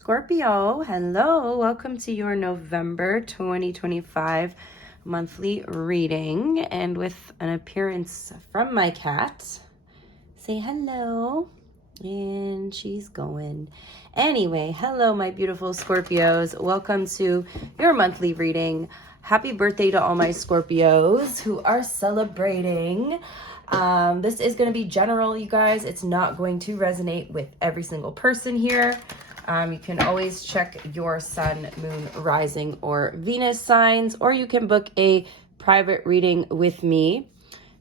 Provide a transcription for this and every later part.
Scorpio, hello. Welcome to your November 2025 monthly reading, and with an appearance from my cat. Say hello. And she's going. Anyway, hello, my beautiful Scorpios. Welcome to your monthly reading. Happy birthday to all my Scorpios who are celebrating. This is going to be general, you guys. It's not going to resonate with every single person here. You can always check your sun, moon, rising, or Venus signs, or you can book a private reading with me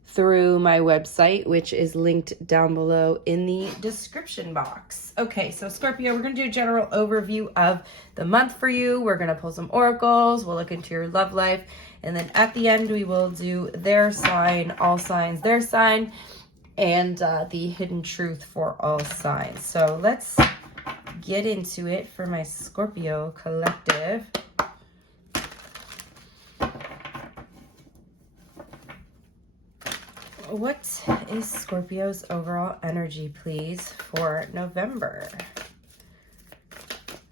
through my website, which is linked down below in the description box. Okay, so Scorpio, we're going to do a general overview of the month for you. We're going to pull some oracles. We'll look into your love life. And then at the end, we will do their sign, all signs, their sign, and the hidden truth for all signs. So let's get into it for my Scorpio collective. What is Scorpio's overall energy, please, for November?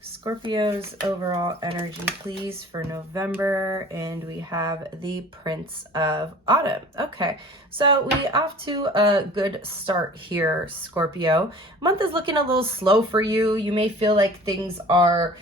Scorpio's overall energy, please, for November. And we have the Prince of Autumn. Okay, so we off to a good start here, Scorpio. Month is looking a little slow for you. You may feel like things are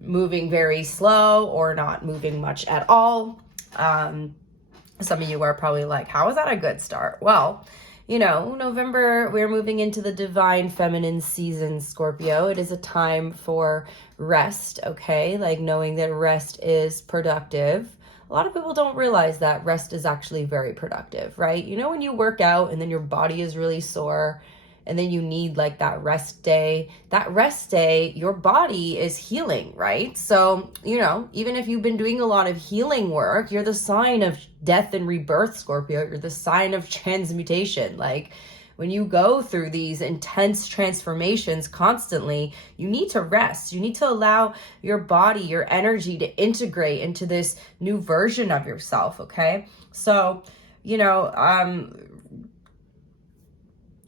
moving very slow or not moving much at all. Some of you are probably like, how is that a good start? Well, you know, November, we're moving into the divine feminine season, Scorpio. It is a time for rest, okay? Like knowing that rest is productive. A lot of people don't realize that rest is actually very productive, right? You know, when you work out and then your body is really sore and then you need like that rest day, your body is healing, right? So, you know, even if you've been doing a lot of healing work, you're the sign of death and rebirth, Scorpio. You're the sign of transmutation. Like when you go through these intense transformations constantly, you need to rest. You need to allow your body, your energy to integrate into this new version of yourself, okay? So, you know,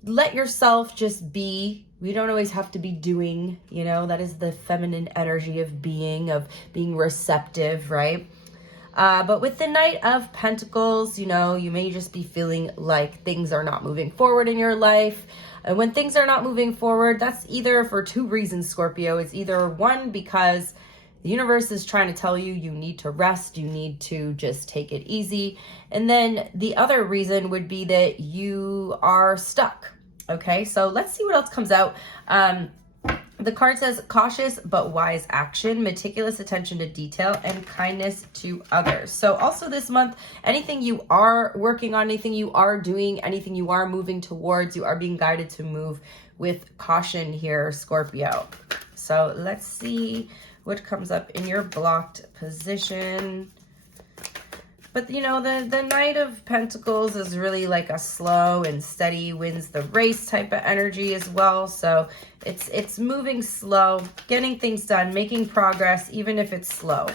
let yourself just be. We don't always have to be doing, you know, that is the feminine energy of being receptive, right? But with the Knight of Pentacles, you know, you may just be feeling like things are not moving forward in your life. And when things are not moving forward, that's either for two reasons, Scorpio. It's either one, because the universe is trying to tell you you need to rest, you need to just take it easy. And then the other reason would be that you are stuck. Okay, so let's see what else comes out. The card says cautious but wise action, meticulous attention to detail, and kindness to others. So also this month, anything you are working on, anything you are doing, anything you are moving towards, you are being guided to move with caution here, Scorpio. So let's see what comes up in your blocked position. But, you know, the Knight of Pentacles is really like a slow and steady wins the race type of energy as well. So it's moving slow, getting things done, making progress, even if it's slow.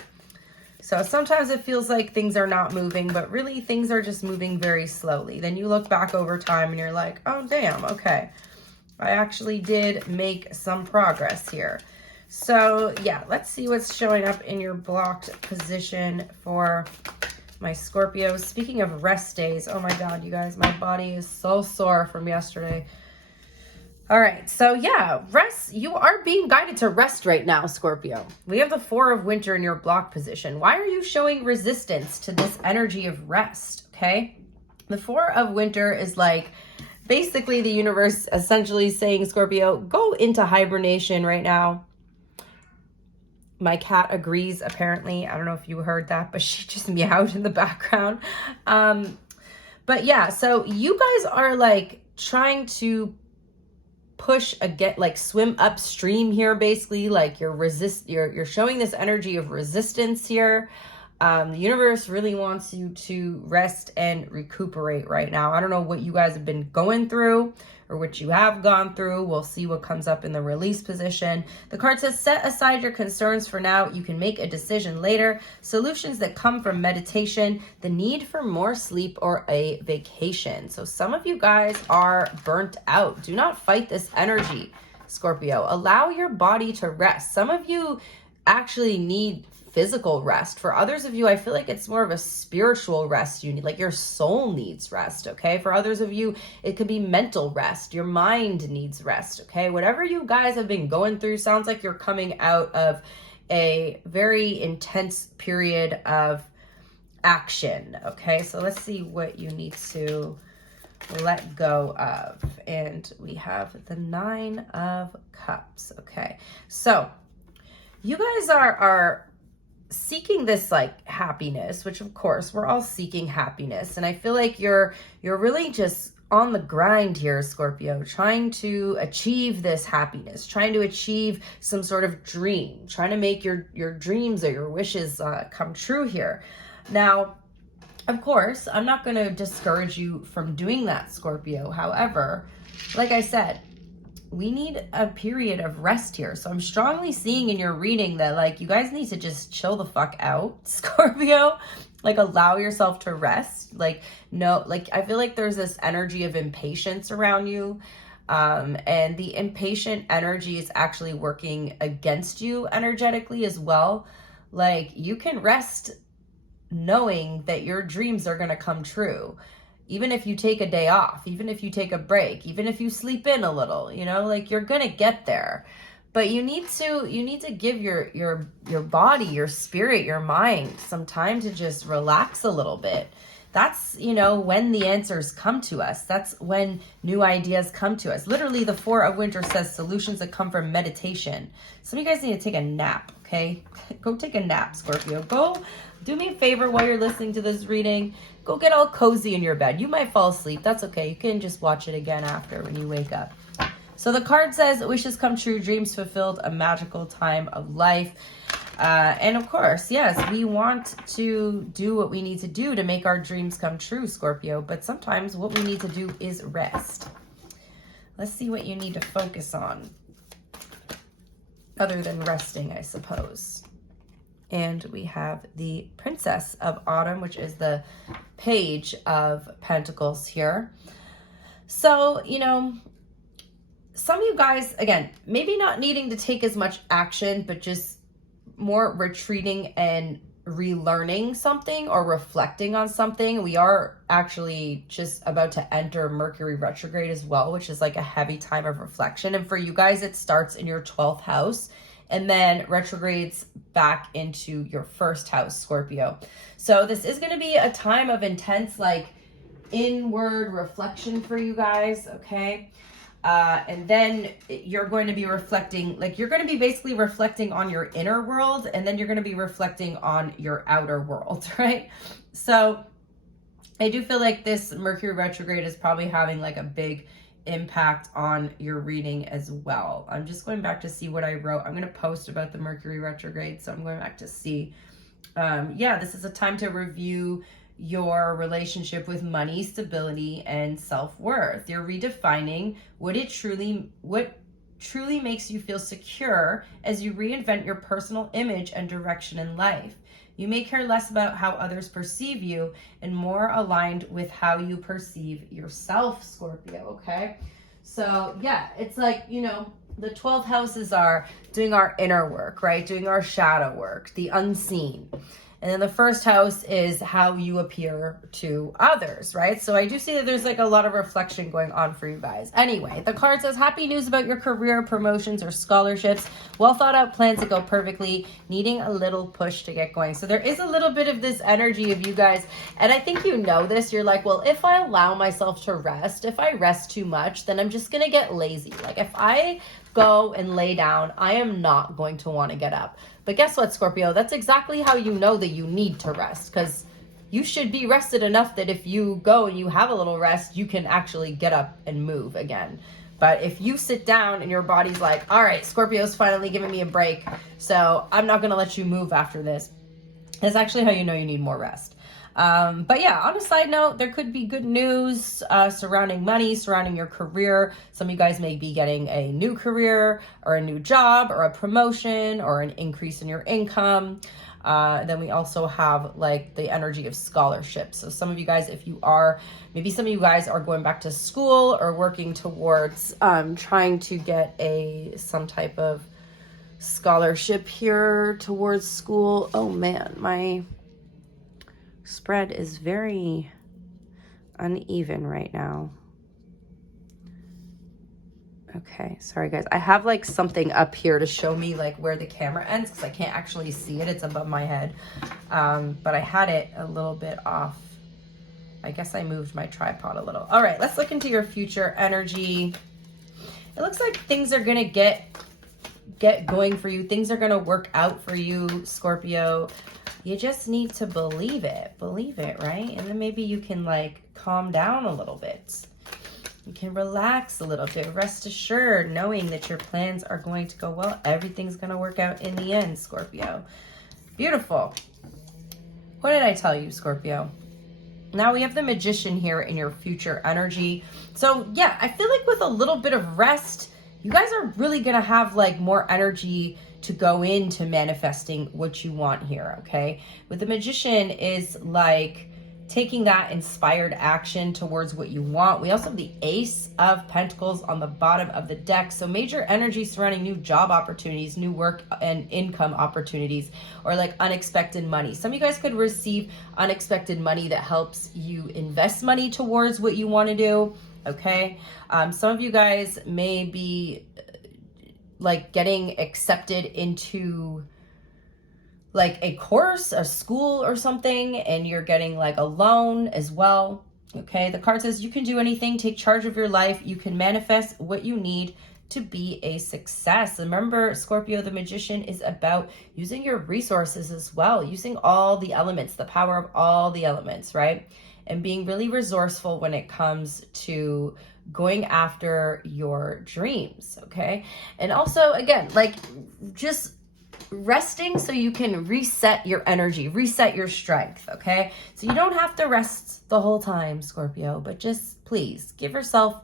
So sometimes it feels like things are not moving, but really things are just moving very slowly. Then you look back over time and you're like, oh, damn, okay. I actually did make some progress here. So, yeah, let's see what's showing up in your blocked position for my Scorpios. Speaking of rest days, oh my God, you guys, my body is so sore from yesterday. All right, so yeah, rest. You are being guided to rest right now, Scorpio. We have the Four of Winter in your block position. Why are you showing resistance to this energy of rest, okay? The Four of Winter is like basically the universe essentially saying, Scorpio, go into hibernation right now. My cat agrees, apparently. I don't know if you heard that, but she just meowed in the background. But yeah, so you guys are like trying to push again, like swim upstream here, basically. Like you're showing this energy of resistance here. The universe really wants you to rest and recuperate right now. I don't know what you guys have been going through or what you have gone through. We'll see what comes up in the release position. The card says, set aside your concerns for now. You can make a decision later. Solutions that come from meditation, the need for more sleep, or a vacation. So some of you guys are burnt out. Do not fight this energy, Scorpio. Allow your body to rest. Some of you actually need physical rest. For others of you, I feel like it's more of a spiritual rest you need, like your soul needs rest, okay? For others of you, it could be mental rest. Your mind needs rest, okay? Whatever you guys have been going through, sounds like you're coming out of a very intense period of action, okay? So let's see what you need to let go of. And we have the 9 of Cups, okay? So you guys are seeking this like happiness, which of course we're all seeking happiness. And I feel like you're really just on the grind here, Scorpio, trying to achieve this happiness, trying to achieve some sort of dream, trying to make your dreams or your wishes come true here. Now, of course, I'm not going to discourage you from doing that, Scorpio. However, like I said, we need a period of rest here. So I'm strongly seeing in your reading that like you guys need to just chill the fuck out, Scorpio. Like allow yourself to rest. Like no, like I feel like there's this energy of impatience around you. And the impatient energy is actually working against you energetically as well. Like you can rest knowing that your dreams are going to come true. Even if you take a day off, even if you take a break, even if you sleep in a little, you know, like you're going to get there. But you need to give your body, your spirit, your mind some time to just relax a little bit. That's, you know, when the answers come to us. That's when new ideas come to us. Literally, the 4 of Winter says solutions that come from meditation. Some of you guys need to take a nap, okay? Go take a nap, Scorpio. Go do me a favor while you're listening to this reading. Go get all cozy in your bed. You might fall asleep. That's okay. You can just watch it again after when you wake up. So the card says, wishes come true, dreams fulfilled, a magical time of life. And of course, yes, we want to do what we need to do to make our dreams come true, Scorpio. But sometimes what we need to do is rest. Let's see what you need to focus on. Other than resting, I suppose. And we have the Princess of Autumn, which is the Page of Pentacles here. So, you know, some of you guys, again, maybe not needing to take as much action, but just more retreating and relearning something or reflecting on something. We are actually just about to enter Mercury retrograde as well, which is like a heavy time of reflection. And for you guys, it starts in your 12th house and then retrogrades back into your 1st house, Scorpio. So this is going to be a time of intense, like, inward reflection for you guys, okay? And then you're going to be reflecting, like you're going to be basically reflecting on your inner world, and then you're going to be reflecting on your outer world, right? So I do feel like this Mercury retrograde is probably having like a big impact on your reading as well. I'm just going back to see what I wrote. I'm going to post about the Mercury retrograde, so I'm going back to see. Yeah, this is a time to review your relationship with money, stability, and self-worth. You're redefining what truly makes you feel secure as you reinvent your personal image and direction in life. You may care less about how others perceive you and more aligned with how you perceive yourself, Scorpio, okay? So yeah, it's like, you know, the 12 houses are doing our inner work, right? Doing our shadow work, the unseen. And then the 1st house is how you appear to others, right? So I do see that there's like a lot of reflection going on for you guys. Anyway, the card says happy news about your career, promotions, or scholarships. Well thought out plans that go perfectly, needing a little push to get going. So there is a little bit of this energy of you guys. And I think you know this. You're like, well, if I allow myself to rest, if I rest too much, then I'm just going to get lazy. Like if I go and lay down, I am not going to want to get up. But guess what, Scorpio? That's exactly how you know that you need to rest, because you should be rested enough that if you go and you have a little rest, you can actually get up and move again. But if you sit down and your body's like, all right, Scorpio's finally giving me a break, so I'm not going to let you move after this, that's actually how you know you need more rest. But yeah, on a side note, there could be good news surrounding money, surrounding your career. Some of you guys may be getting a new career or a new job or a promotion or an increase in your income. Then we also have like the energy of scholarship. So some of you guys, if you are, maybe some of you guys are going back to school or working towards trying to get some type of scholarship here towards school. Oh man, my spread is very uneven right now. Okay, sorry guys. I have like something up here to show me like where the camera ends because I can't actually see it. It's above my head. But I had it a little bit off. I guess I moved my tripod a little. All right, let's look into your future energy. It looks like things are gonna get going for you. Things are gonna work out for you, Scorpio. You just need to believe it, right? And then maybe you can like calm down a little bit. You can relax a little bit. Rest assured, knowing that your plans are going to go well. Everything's going to work out in the end, Scorpio. Beautiful. What did I tell you, Scorpio? Now we have the Magician here in your future energy. So yeah, I feel like with a little bit of rest, you guys are really going to have like more energy to go into manifesting what you want here, okay? With the Magician is like taking that inspired action towards what you want. We also have the Ace of Pentacles on the bottom of the deck. So major energy surrounding new job opportunities, new work and income opportunities, or like unexpected money. Some of you guys could receive unexpected money that helps you invest money towards what you want to do, okay? Some of you guys may be like getting accepted into like a course, a school or something, and you're getting like a loan as well. Okay, the card says you can do anything, take charge of your life, you can manifest what you need to be a success. Remember, Scorpio, the Magician is about using your resources as well, using all the elements, the power of all the elements, right? And being really resourceful when it comes to going after your dreams, okay? And also, again, like just resting so you can reset your energy, reset your strength, okay? So you don't have to rest the whole time, Scorpio, but just please give yourself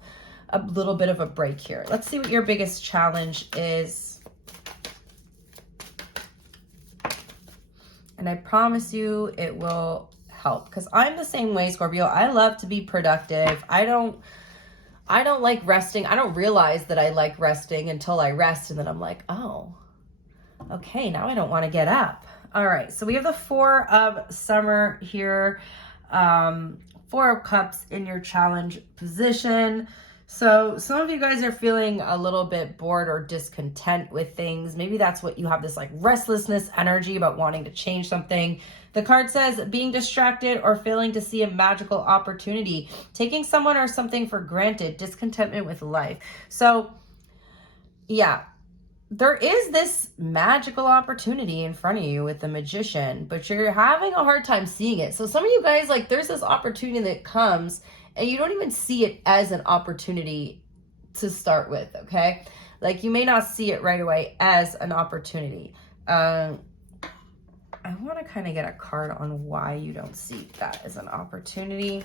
a little bit of a break here. Let's see what your biggest challenge is. And I promise you it will help, because I'm the same way, Scorpio. I love to be productive. I don't like resting. I don't realize that I like resting until I rest, and then I'm like, oh, okay, now I don't want to get up. All right, so we have the Four of Summer here, Four of Cups in your challenge position. So some of you guys are feeling a little bit bored or discontent with things. Maybe that's what you have, this like restlessness energy about wanting to change something. The card says being distracted or failing to see a magical opportunity, taking someone or something for granted, discontentment with life. So yeah, there is this magical opportunity in front of you with the Magician, but you're having a hard time seeing it. So some of you guys, like, there's this opportunity that comes and you don't even see it as an opportunity to start with, okay? Like, you may not see it right away as an opportunity. I want to kind of get a card on why you don't see that as an opportunity.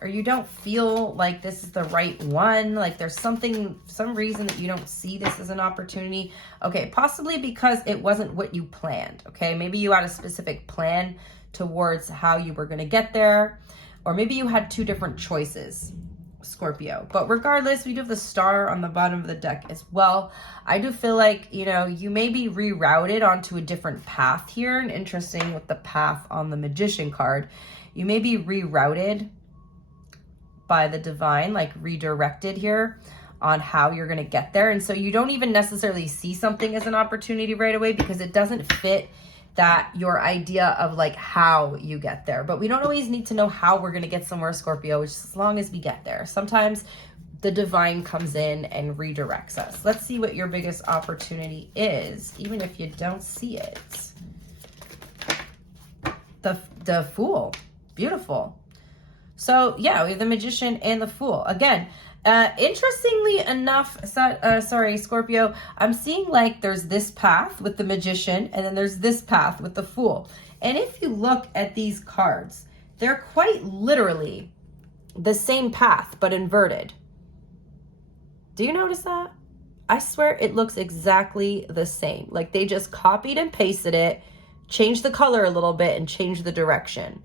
Or you don't feel like this is the right one, like there's some reason that you don't see this as an opportunity. Okay, possibly because it wasn't what you planned, okay? Maybe you had a specific plan towards how you were gonna get there, or maybe you had two different choices, Scorpio. But regardless, we do have the Star on the bottom of the deck as well. I do feel like, you know, you may be rerouted onto a different path here, and interesting with the path on the Magician card. You may be rerouted by the divine, like redirected here on how you're going to get there. And so you don't even necessarily see something as an opportunity right away because it doesn't fit that your idea of like how you get there. But we don't always need to know how we're going to get somewhere, Scorpio, which is as long as we get there. Sometimes the divine comes in and redirects us. Let's see what your biggest opportunity is, even if you don't see it. The Fool. Beautiful. So yeah, we have the Magician and the Fool. Again, interestingly enough, sorry, Scorpio, I'm seeing like there's this path with the Magician and then there's this path with the Fool. And if you look at these cards, they're quite literally the same path, but inverted. Do you notice that? I swear it looks exactly the same. Like they just copied and pasted it, changed the color a little bit and changed the direction.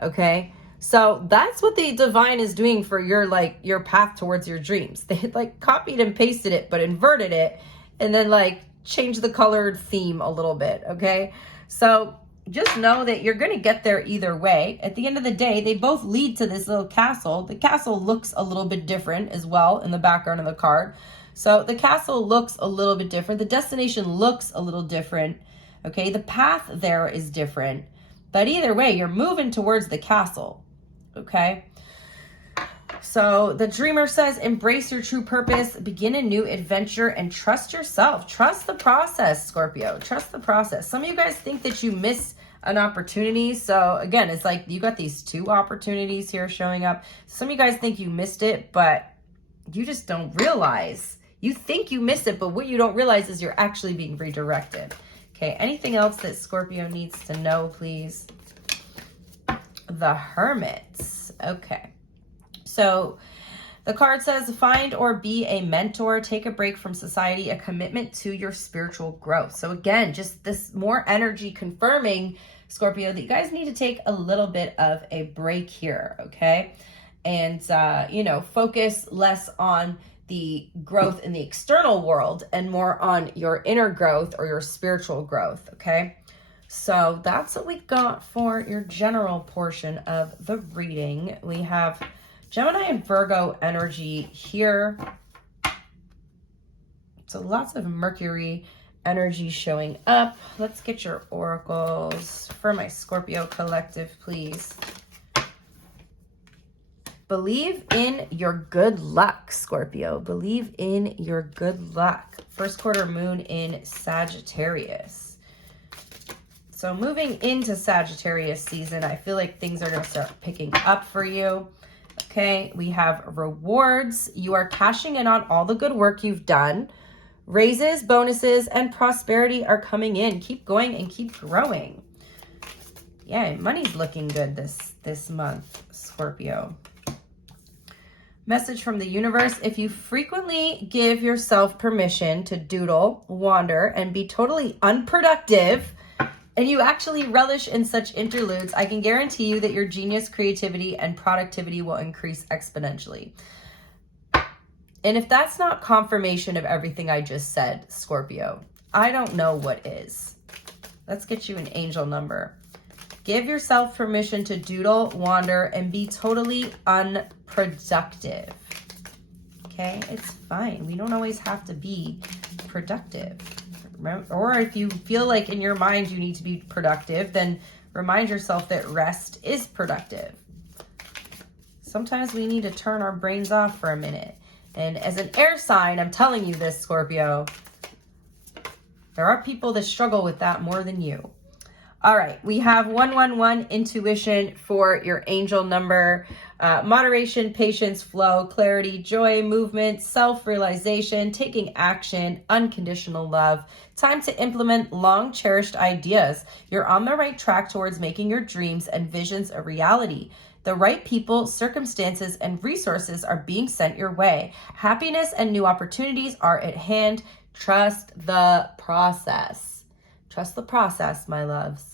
Okay. So that's what the divine is doing for your path towards your dreams. They like copied and pasted it, but inverted it and then like changed the colored theme a little bit. Okay. So just know that you're going to get there either way. At the end of the day, they both lead to this little castle. The castle looks a little bit different as well in the background of the card. So the castle looks a little bit different. The destination looks a little different. Okay, the path there is different. But either way, you're moving towards the castle. Okay. So the dreamer says, embrace your true purpose, begin a new adventure, and trust yourself. Trust the process, Scorpio. Trust the process. Some of you guys think that you missed an opportunity. So again, it's like you got these two opportunities here showing up. Some of you guys think you missed it, but you just don't realize. You think you missed it, but what you don't realize is you're actually being redirected. Okay, anything else that Scorpio needs to know, please? The Hermit. Okay. So the card says, find or be a mentor, take a break from society, a commitment to your spiritual growth. So again, just this more energy confirming, Scorpio, that you guys need to take a little bit of a break here, okay? And, focus less on the growth in the external world and more on your inner growth or your spiritual growth, okay? So that's what we got for your general portion of the reading. We have Gemini and Virgo energy here. So lots of Mercury energy showing up. Let's get your oracles for my Scorpio collective, please. Believe in your good luck, Scorpio. Believe in your good luck. First quarter moon in Sagittarius. So moving into Sagittarius season, I feel like things are going to start picking up for you. Okay, we have rewards. You are cashing in on all the good work you've done. Raises, bonuses, and prosperity are coming in. Keep going and keep growing. Yeah, money's looking good this month, Scorpio. Message from the universe. If you frequently give yourself permission to doodle, wander, and be totally unproductive, and you actually relish in such interludes, I can guarantee you that your genius, creativity, and productivity will increase exponentially. And if that's not confirmation of everything I just said, Scorpio, I don't know what is. Let's get you an angel number. Give yourself permission to doodle, wander, and be totally unproductive. Okay? It's fine. We don't always have to be productive. Or if you feel like in your mind you need to be productive, then remind yourself that rest is productive. Sometimes we need to turn our brains off for a minute. And as an air sign, I'm telling you this, Scorpio, there are people that struggle with that more than you. All right, we have 111 intuition for your angel number. Moderation, patience, flow, clarity, joy, movement, self-realization, taking action, unconditional love. Time to implement long-cherished ideas. You're on the right track towards making your dreams and visions a reality. The right people, circumstances, and resources are being sent your way. Happiness and new opportunities are at hand. Trust the process. Trust the process, my loves.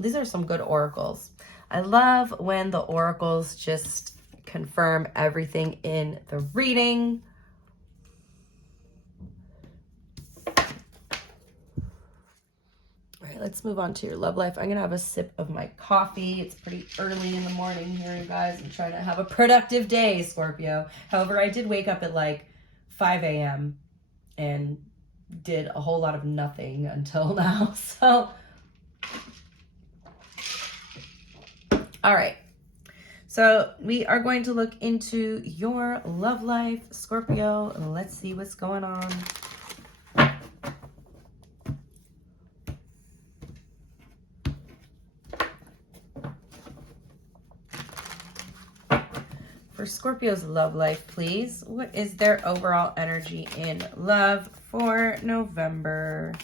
These are some good oracles. I love when the oracles just confirm everything in the reading. All right, let's move on to your love life. I'm going to have a sip of my coffee. It's pretty early in the morning here, you guys. I'm trying to have a productive day, Scorpio. However, I did wake up at like 5 a.m. and did a whole lot of nothing until now. So, all right. So we are going to look into your love life, Scorpio, and let's see what's going on. For Scorpio's love life, please, what is their overall energy in love for November?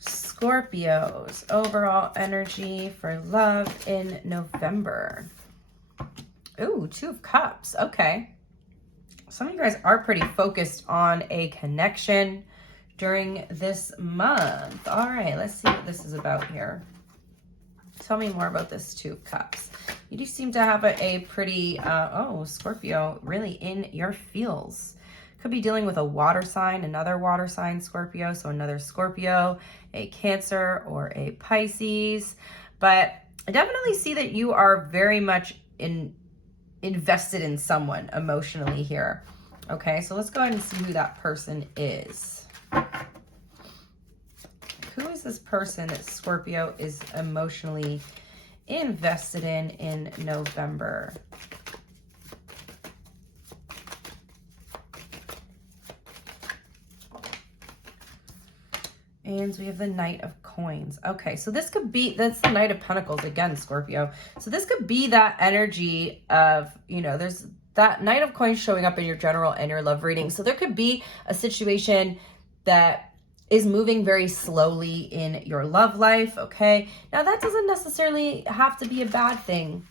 Scorpio's overall energy for love in November. Ooh, Two of Cups. Okay. Some of you guys are pretty focused on a connection during this month. All right, let's see what this is about here. Tell me more about this Two of Cups. You do seem to have a pretty, Scorpio, really in your feels. Could be dealing with a water sign, another water sign, Scorpio. So another Scorpio, a Cancer, or a Pisces. But I definitely see that you are very much invested in someone emotionally here. Okay, so let's go ahead and see who that person is. Who is this person that Scorpio is emotionally invested in November? And we have the Knight of Coins. Okay, so this could be, that's the Knight of Pentacles again, Scorpio. So this could be that energy of, you know, there's that Knight of Coins showing up in your general and your love reading. So there could be a situation that is moving very slowly in your love life, okay? Now that doesn't necessarily have to be a bad thing,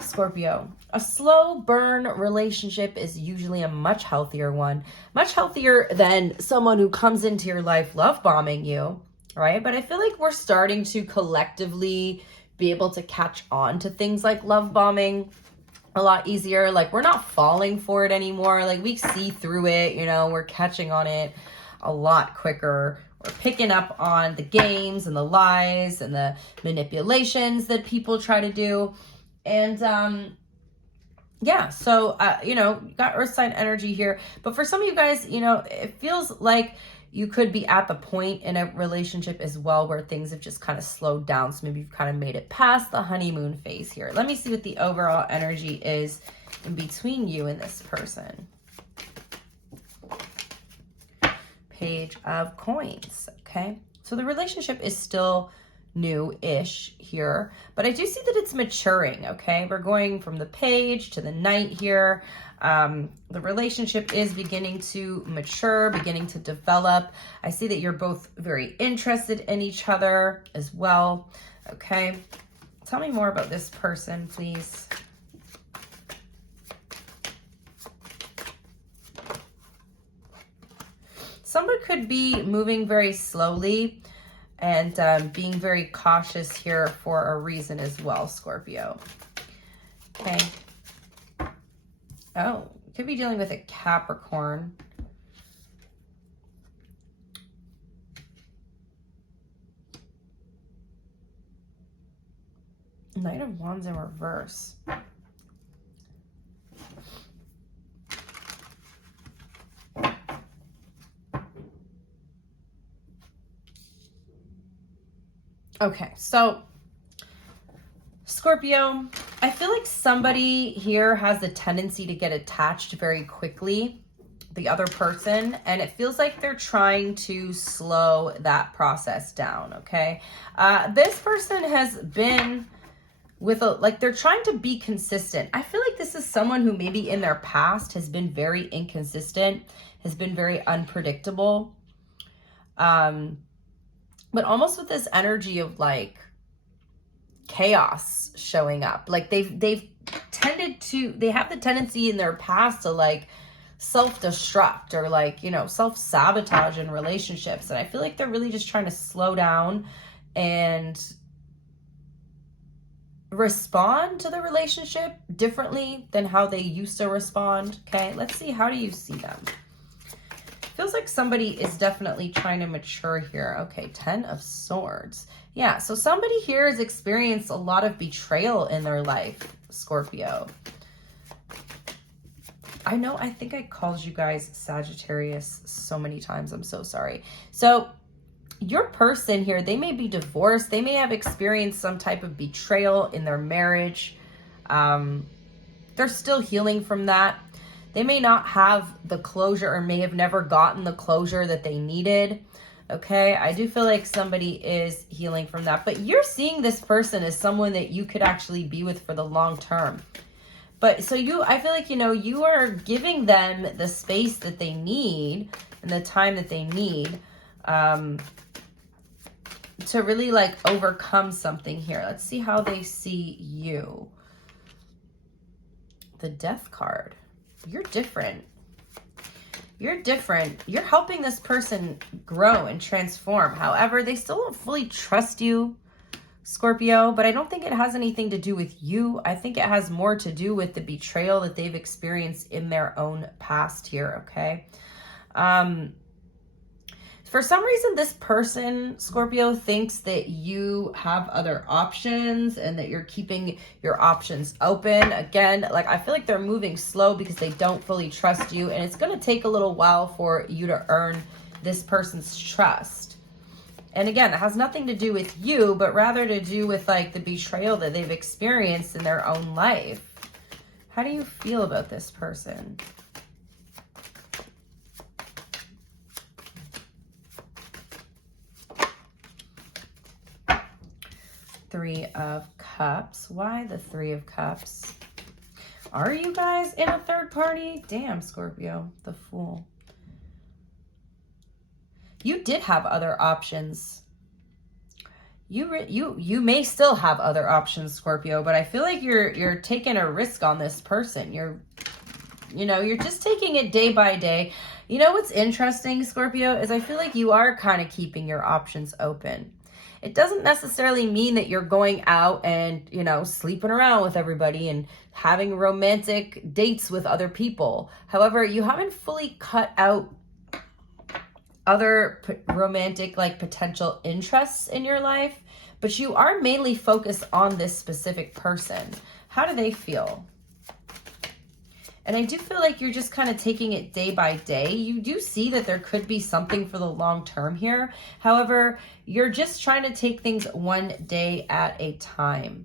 Scorpio. A slow burn relationship is usually a much healthier one, much healthier than someone who comes into your life love bombing you, right? But I feel like we're starting to collectively be able to catch on to things like love bombing a lot easier. Like we're not falling for it anymore. Like we see through it, you know, we're catching on it a lot quicker. We're picking up on the games and the lies and the manipulations that people try to do. And yeah, so, you know, you got earth sign energy here. But for some of you guys, you know, it feels like you could be at the point in a relationship as well where things have just kind of slowed down. So maybe you've kind of made it past the honeymoon phase here. Let me see what the overall energy is in between you and this person. Page of Coins, okay? So the relationship is still new-ish here, but I do see that it's maturing, okay? We're going from the Page to the Knight here. The relationship is beginning to mature, beginning to develop. I see that you're both very interested in each other as well, okay? Tell me more about this person, please. Someone could be moving very slowly and being very cautious here for a reason as well, Scorpio. Okay. Oh, could be dealing with a Capricorn. Knight of Wands in reverse. Okay, so Scorpio, I feel like somebody here has the tendency to get attached very quickly, the other person, and it feels like they're trying to slow that process down, okay? This person has been with they're trying to be consistent. I feel like this is someone who maybe in their past has been very inconsistent, has been very unpredictable. But almost with this energy of like chaos showing up. Like they have the tendency in their past to like self-destruct or like, you know, self-sabotage in relationships. And I feel like they're really just trying to slow down and respond to the relationship differently than how they used to respond. Okay, let's see. How do you see them? Feels like somebody is definitely trying to mature here. Okay, 10 of Swords. Yeah, so somebody here has experienced a lot of betrayal in their life, Scorpio. I know, I think I called you guys Sagittarius so many times. I'm so sorry. So your person here, they may be divorced. They may have experienced some type of betrayal in their marriage. They're still healing from that. They may not have the closure or may have never gotten the closure that they needed. Okay, I do feel like somebody is healing from that. But you're seeing this person as someone that you could actually be with for the long term. But so I feel like, you know, you are giving them the space that they need and the time that they need to really like overcome something here. Let's see how they see you. The Death card. You're different. You're different. You're helping this person grow and transform. However, they still don't fully trust you, Scorpio, but I don't think it has anything to do with you. I think it has more to do with the betrayal that they've experienced in their own past here, okay? For some reason, this person, Scorpio, thinks that you have other options and that you're keeping your options open. Again, like I feel like they're moving slow because they don't fully trust you, and it's going to take a little while for you to earn this person's trust. And again, it has nothing to do with you, but rather to do with like the betrayal that they've experienced in their own life. How do you feel about this person? Three of Cups. Why the Three of Cups? Are you guys in a third party? Damn, Scorpio, the Fool. You did have other options. You may still have other options, Scorpio, but I feel like you're taking a risk on this person. You're just taking it day by day. You know what's interesting, Scorpio, is I feel like you are kind of keeping your options open. It doesn't necessarily mean that you're going out and, sleeping around with everybody and having romantic dates with other people. However, you haven't fully cut out other romantic, potential interests in your life, but you are mainly focused on this specific person. How do they feel? And I do feel like you're just kind of taking it day by day. You do see that there could be something for the long term here. However, you're just trying to take things one day at a time.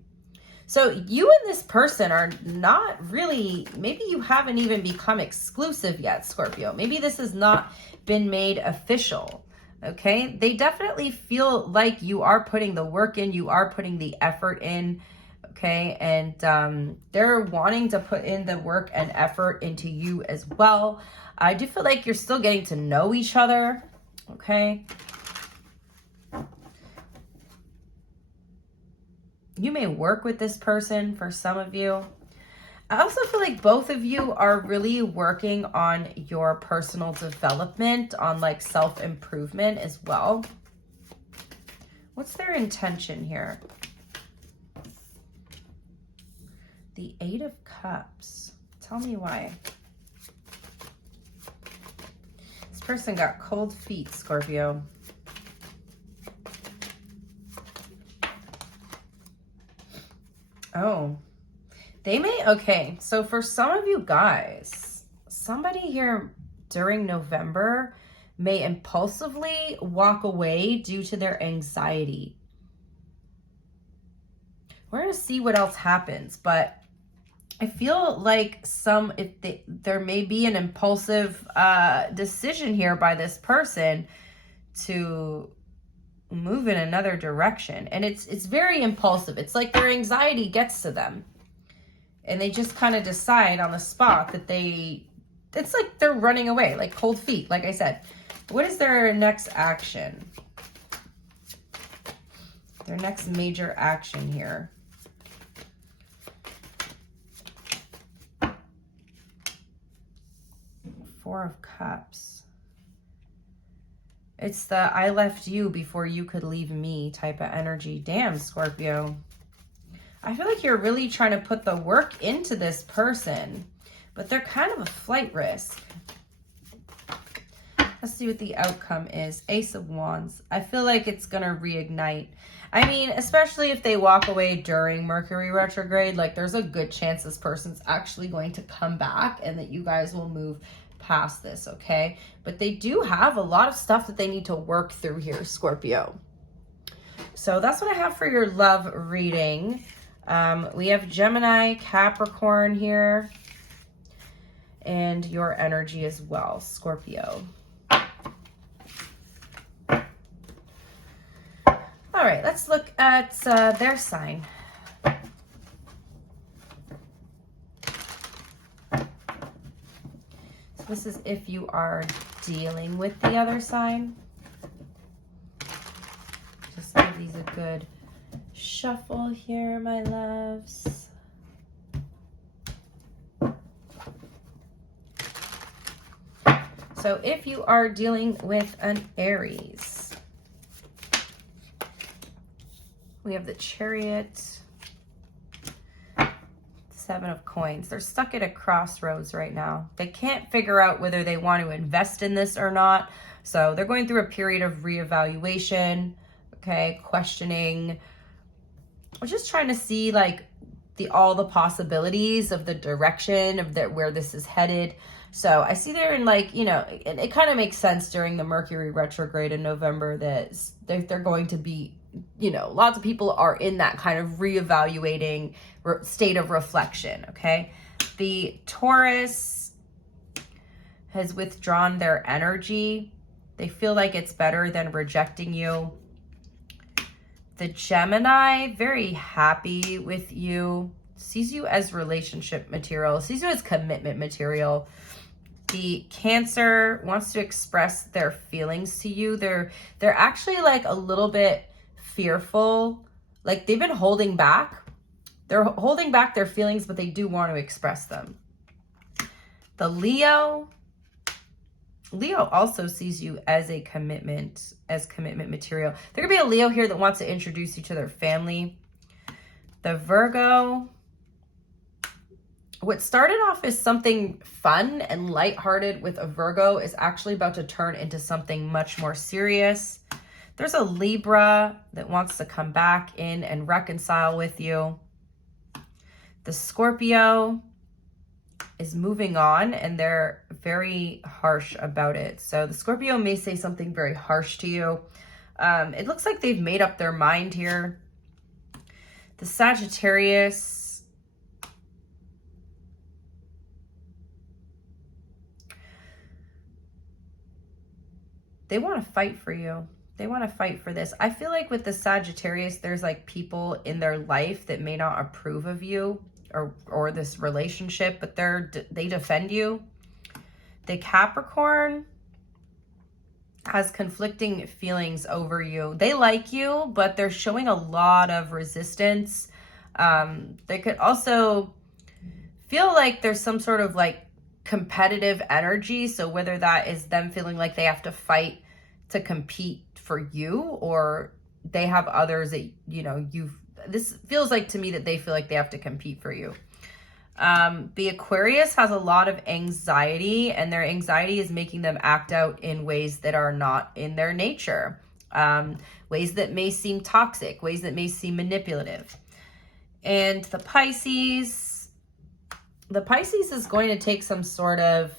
So you and this person are not really, maybe you haven't even become exclusive yet, Scorpio. Maybe this has not been made official, okay? They definitely feel like you are putting the work in, you are putting the effort in, okay? And they're wanting to put in the work and effort into you as well. I do feel like you're still getting to know each other, okay? You may work with this person for some of you. I also feel like both of you are really working on your personal development, on self-improvement as well. What's their intention here? The Eight of Cups. Tell me why. This person got cold feet, Scorpio. Oh, they may, okay. So for some of you guys, somebody here during November may impulsively walk away due to their anxiety. We're going to see what else happens, but I feel like there may be an impulsive decision here by this person to move in another direction, and it's very impulsive. It's like their anxiety gets to them and they just kind of decide on the spot that it's like they're running away, like cold feet, like I said. What is their next action? Their next major action here. Four of Cups. It's the I left you before you could leave me type of energy. Damn, Scorpio. I feel like you're really trying to put the work into this person, but they're kind of a flight risk. Let's see what the outcome is. Ace of Wands. I feel like it's going to reignite. I mean, especially if they walk away during Mercury retrograde, there's a good chance this person's actually going to come back and that you guys will move past this, okay? But they do have a lot of stuff that they need to work through here, Scorpio. So that's what I have for your love reading. We have Gemini, Capricorn here, and your energy as well, Scorpio. All right, let's look at their sign. This is if you are dealing with the other sign. Just give these a good shuffle here, my loves. So if you are dealing with an Aries, we have the Chariot, Seven of Coins. They're stuck at a crossroads right now. They can't figure out whether they want to invest in this or not. So they're going through a period of reevaluation, okay, questioning. We're just trying to see like all the possibilities of the direction of where this is headed. So I see they're in like, you know, it kind of makes sense during the Mercury retrograde in November that they're going to be, you know, lots of people are in that kind of reevaluating state of reflection, okay? The Taurus has withdrawn their energy. They feel like it's better than rejecting you. The Gemini, very happy with you, sees you as relationship material, sees you as commitment material. The Cancer wants to express their feelings to you. They're actually like a little bit fearful. Like they've been holding back. They're holding back their feelings, but they do want to express them. The Leo also sees you as a commitment material. There could be a Leo here that wants to introduce you to their family. The Virgo, what started off as something fun and lighthearted with a Virgo is actually about to turn into something much more serious. There's a Libra that wants to come back in and reconcile with you. The Scorpio is moving on and they're very harsh about it. So the Scorpio may say something very harsh to you. It looks like they've made up their mind here. The Sagittarius, they want to fight for you. They want to fight for this. I feel like with the Sagittarius, there's like people in their life that may not approve of you or this relationship, but they defend you. The Capricorn has conflicting feelings over you. They like you, but they're showing a lot of resistance. They could also feel like there's some sort of like competitive energy. So whether that is them feeling like they have to fight to compete for you, or they have others that, you know, this feels like to me that they feel like they have to compete for you. The Aquarius has a lot of anxiety, and their anxiety is making them act out in ways that are not in their nature. Ways that may seem toxic, ways that may seem manipulative. And the Pisces is going to take some sort of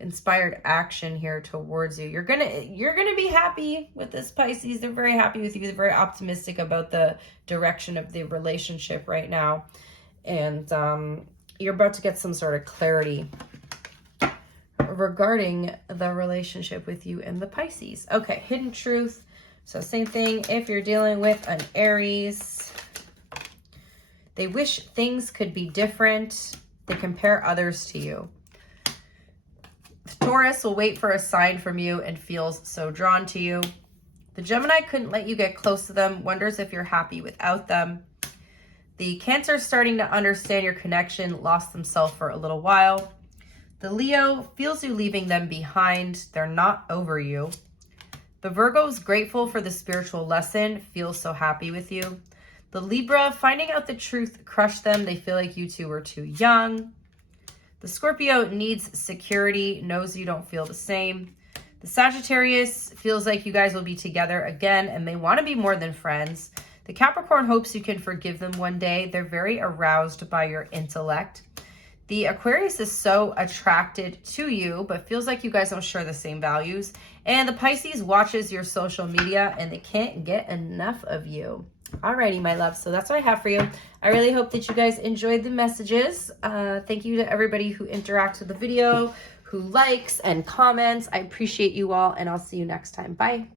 inspired action here towards you. You're gonna be happy with this Pisces. They're very happy with you. They're very optimistic about the direction of the relationship right now, and you're about to get some sort of clarity regarding the relationship with you and the Pisces. Okay, hidden truth. So same thing if you're dealing with an Aries. They wish things could be different. They compare others to you. Taurus will wait for a sign from you and feels so drawn to you. The Gemini couldn't let you get close to them, wonders if you're happy without them. The Cancer is starting to understand your connection, lost themselves for a little while. The Leo feels you leaving them behind. They're not over you. The Virgo is grateful for the spiritual lesson, feels so happy with you. The Libra, finding out the truth crushed them. They feel like you two were too young. The Scorpio needs security, knows you don't feel the same. The Sagittarius feels like you guys will be together again and they want to be more than friends. The Capricorn hopes you can forgive them one day. They're very aroused by your intellect. The Aquarius is so attracted to you, but feels like you guys don't share the same values. And the Pisces watches your social media and they can't get enough of you. Alrighty, my love. So that's what I have for you. I really hope that you guys enjoyed the messages. Thank you to everybody who interacts with the video, who likes and comments. I appreciate you all, and I'll see you next time. Bye.